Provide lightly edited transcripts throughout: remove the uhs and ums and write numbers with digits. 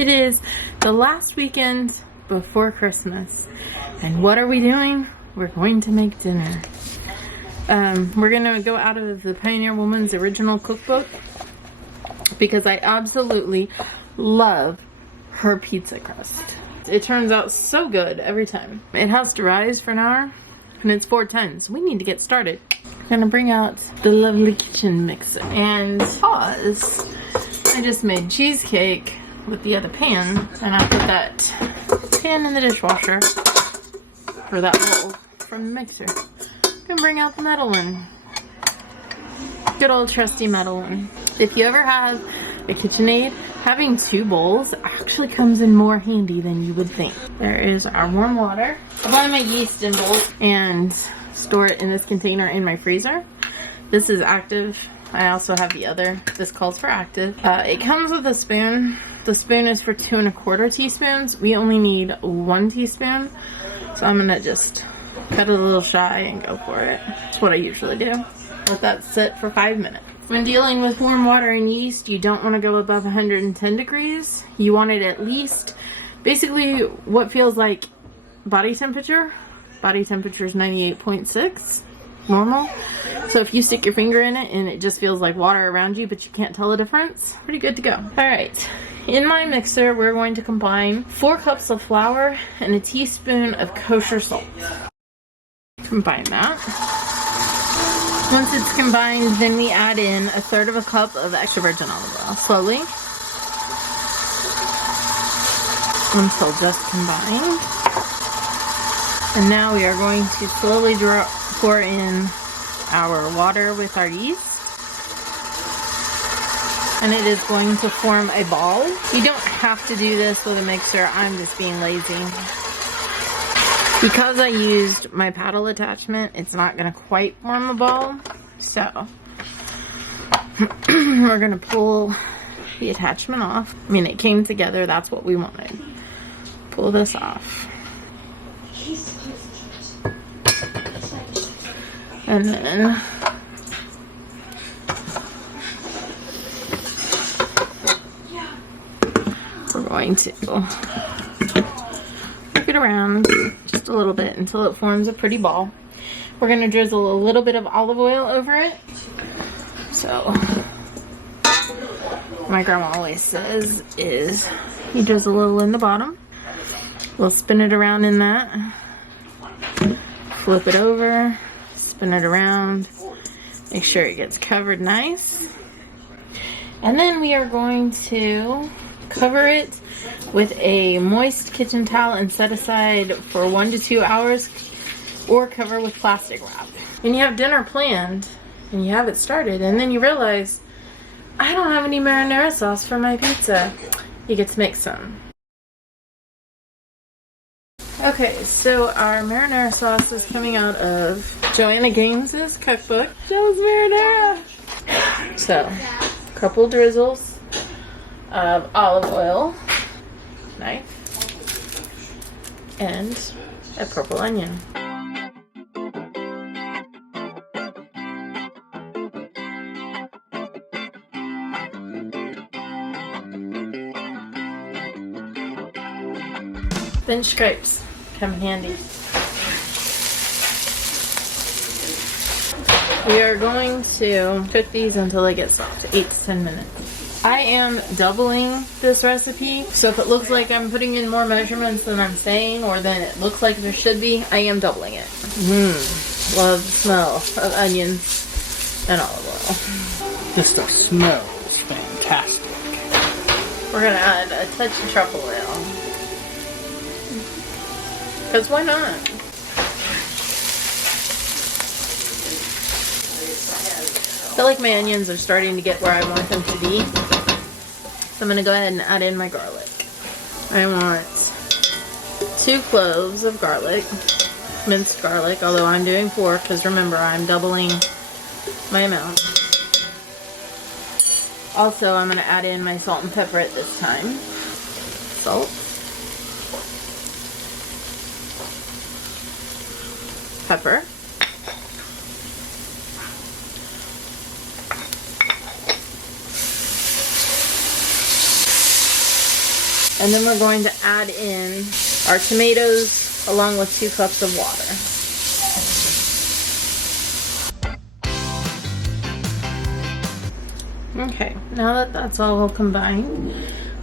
It is the last weekend before Christmas. And what are we doing? We're going to make dinner. We're going to go out of the Pioneer Woman's original cookbook because I absolutely love her pizza crust. It turns out so good every time. It has to rise for an hour and it's 4:10, so we need to get started. I'm going to bring out the lovely kitchen mixer and pause. I just made cheesecake with the other pan, and I put that pan in the dishwasher for that bowl from the mixer. I'm gonna bring out the metal one. Good old trusty metal one. If you ever have a KitchenAid, having two bowls actually comes in more handy than you would think. There is our warm water. I buy my yeast in bowls and store it in this container in my freezer. This is active. I also have the other. This calls for active. It comes with a spoon. The spoon is for 2 1/4 teaspoons. We only need 1 teaspoon. So I'm gonna just cut it a little shy and go for it. That's what I usually do. Let that sit for 5 minutes. When dealing with warm water and yeast, you don't want to go above 110 degrees. You want it at least, basically what feels like body temperature. Body temperature is 98.6. Normal. So if you stick your finger in it and it just feels like water around you but you can't tell the difference, pretty good to go. Alright, in my mixer we're going to combine 4 cups of flour and a teaspoon of kosher salt. Combine that. Once it's combined, then we add in 1/3 cup of extra virgin olive oil. Slowly. Until just combined. And now we are going to slowly pour in our water with our yeast. And it is going to form a ball. You don't have to do this with a mixer. I'm just being lazy. Because I used my paddle attachment, it's not going to quite form a ball. So, we're going to pull the attachment off. I mean, it came together. That's what we wanted. Pull this off. And then we're going to work it around just a little bit until it forms a pretty ball. We're going to drizzle a little bit of olive oil over it. So, my grandma always says is you drizzle a little in the bottom. We'll spin it around in that. Flip it over. Spin it around, make sure it gets covered nice, and then we are going to cover it with a moist kitchen towel and set aside for 1 to 2 hours, or cover with plastic wrap. When you have dinner planned and you have it started and then you realize I don't have any marinara sauce for my pizza, you get to make some. Okay, so our marinara sauce is coming out of Joanna Gaines' cookbook. Joe's marinara! So, a couple drizzles of olive oil, knife, and a purple onion. Pinch scrapes come handy. We are going to cook these until they get soft, 8 to 10 minutes. I am doubling this recipe, so if it looks like I'm putting in more measurements than I'm saying, or than it looks like there should be, I am doubling it. Love the smell of onions and olive oil. Just the smell is fantastic. We're gonna add a touch of truffle oil. Because why not? I feel like my onions are starting to get where I want them to be. So I'm going to go ahead and add in my garlic. I want 2 cloves of garlic, minced garlic, although I'm doing 4 because remember I'm doubling my amount. Also, I'm going to add in my salt and pepper at this time. Salt. Pepper. And then we're going to add in our tomatoes along with 2 cups of water. Okay, now that that's all combined,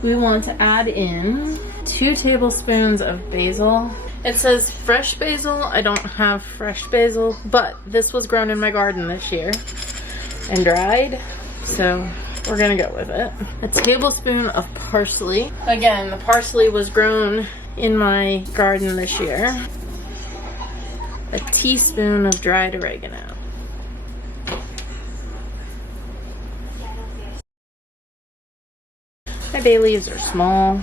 we want to add in 2 tablespoons of basil. It says fresh basil. I don't have fresh basil, but this was grown in my garden this year and dried, so we're gonna go with it. A tablespoon of parsley. Again, the parsley was grown in my garden this year. A teaspoon of dried oregano. My bay leaves are small.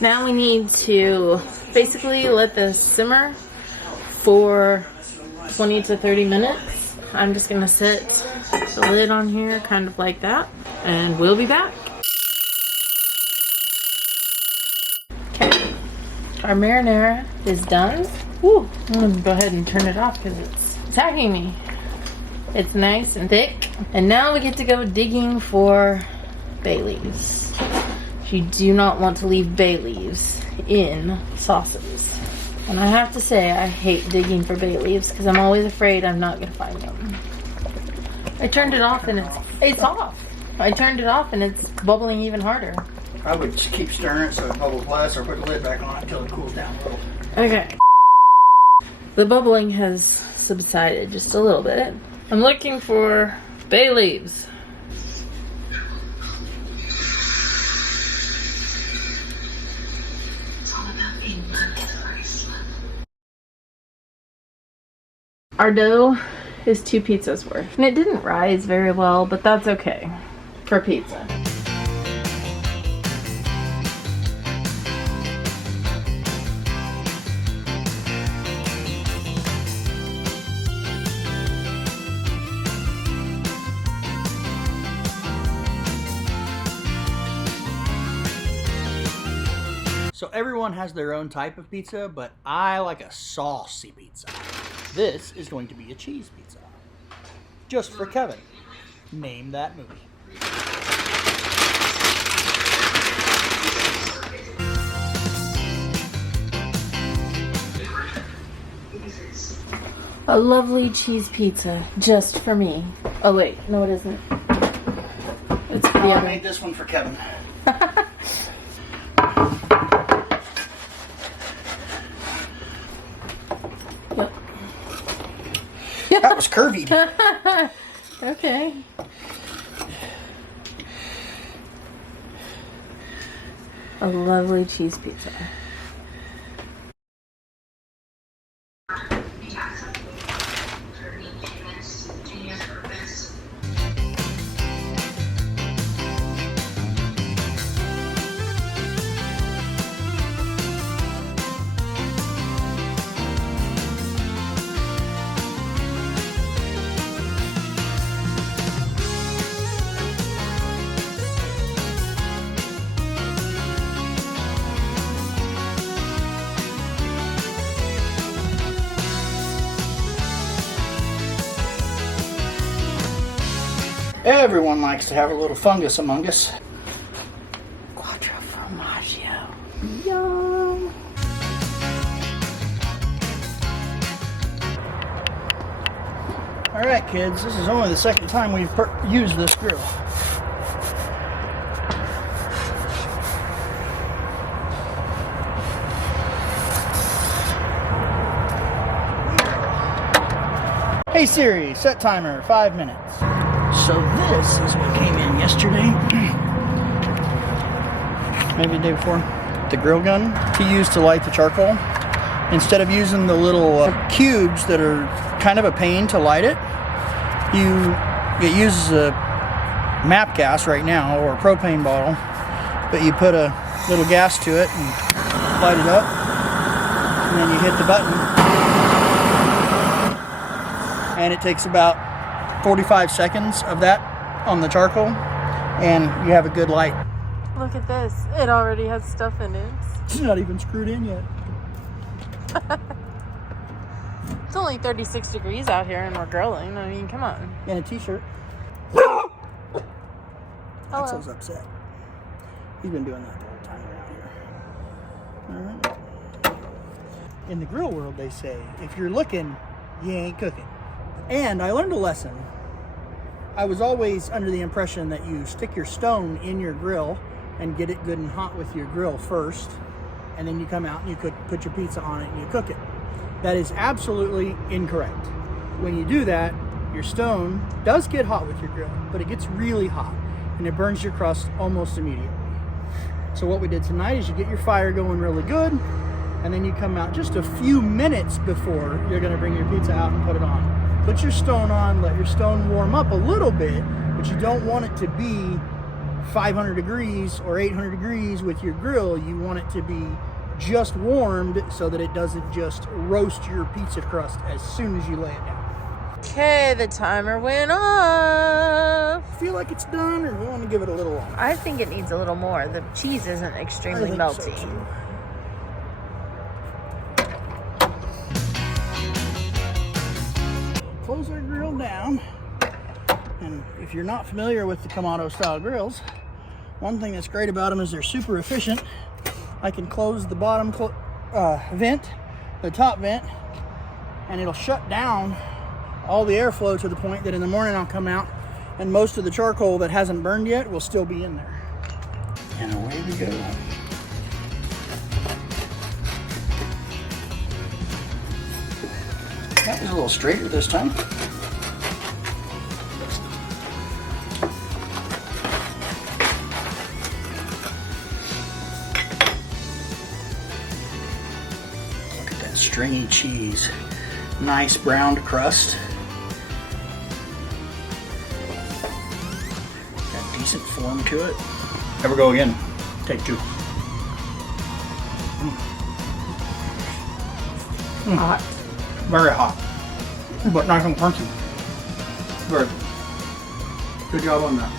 Now we need to basically let this simmer for 20 to 30 minutes. I'm just gonna set the lid on here kind of like that, and we'll be back. Okay, our marinara is done. Woo, I'm gonna go ahead and turn it off because it's attacking me. It's nice and thick. And now we get to go digging for bay leaves. You do not want to leave bay leaves in sauces. And I have to say, I hate digging for bay leaves because I'm always afraid I'm not gonna find them. I turned it off and it's off. I turned it off and it's bubbling even harder. I would just keep stirring it so it bubbles less, or put the lid back on it until it cools down a little. Okay. The bubbling has subsided just a little bit. I'm looking for bay leaves. Our dough is 2 pizzas worth. And it didn't rise very well, but that's okay for pizza. So everyone has their own type of pizza, but I like a saucy pizza. This is going to be a cheese pizza. Just for Kevin. Name that movie. A lovely cheese pizza just for me. Oh wait, no it isn't. It's for the I other. made this one for Kevin. Yep. That was curvy. Okay. A lovely cheese pizza. Everyone likes to have a little fungus among us. Quattro formaggio. Yum. Alright kids, this is only the second time we've used this grill. Hey Siri, set timer, 5 minutes. So this is what came in yesterday. Maybe the day before. The grill gun to use to light the charcoal. Instead of using the little cubes that are kind of a pain to light it, it uses a MAP gas right now, or a propane bottle, but you put a little gas to it and light it up, and then you hit the button, and it takes about 45 seconds of that on the charcoal, and you have a good light. Look at this. It already has stuff in it. It's not even screwed in yet. It's only 36 degrees out here and we're grilling. I mean, come on. In a t-shirt. Hello. Axel's upset. He's been doing that the whole time around here. Alright. In the grill world, they say, if you're looking, you ain't cooking. And I learned a lesson. I was always under the impression that you stick your stone in your grill and get it good and hot with your grill first, and then you come out and you put your pizza on it and you cook it. That is absolutely incorrect. When you do that, your stone does get hot with your grill, but it gets really hot and it burns your crust almost immediately. So what we did tonight is you get your fire going really good, and then you come out just a few minutes before you're gonna bring your pizza out and put it on. Put your stone on, let your stone warm up a little bit, but you don't want it to be 500 degrees or 800 degrees with your grill. You want it to be just warmed so that it doesn't just roast your pizza crust as soon as you lay it down. Okay, the timer went off. Feel like it's done, or we want to give it a little longer? I think it needs a little more. The cheese isn't extremely I think melty. so too. Close our grill down, and if you're not familiar with the Kamado style grills, one thing that's great about them is they're super efficient. I can close the bottom vent, the top vent, and it'll shut down all the airflow to the point that in the morning I'll come out and most of the charcoal that hasn't burned yet will still be in there. And away we go. That was a little straighter this time. Look at that stringy cheese. Nice browned crust. Got decent form to it. Here we go again. Take two. Hot. Very hot, but nice and crunchy. Very good. Good job on that.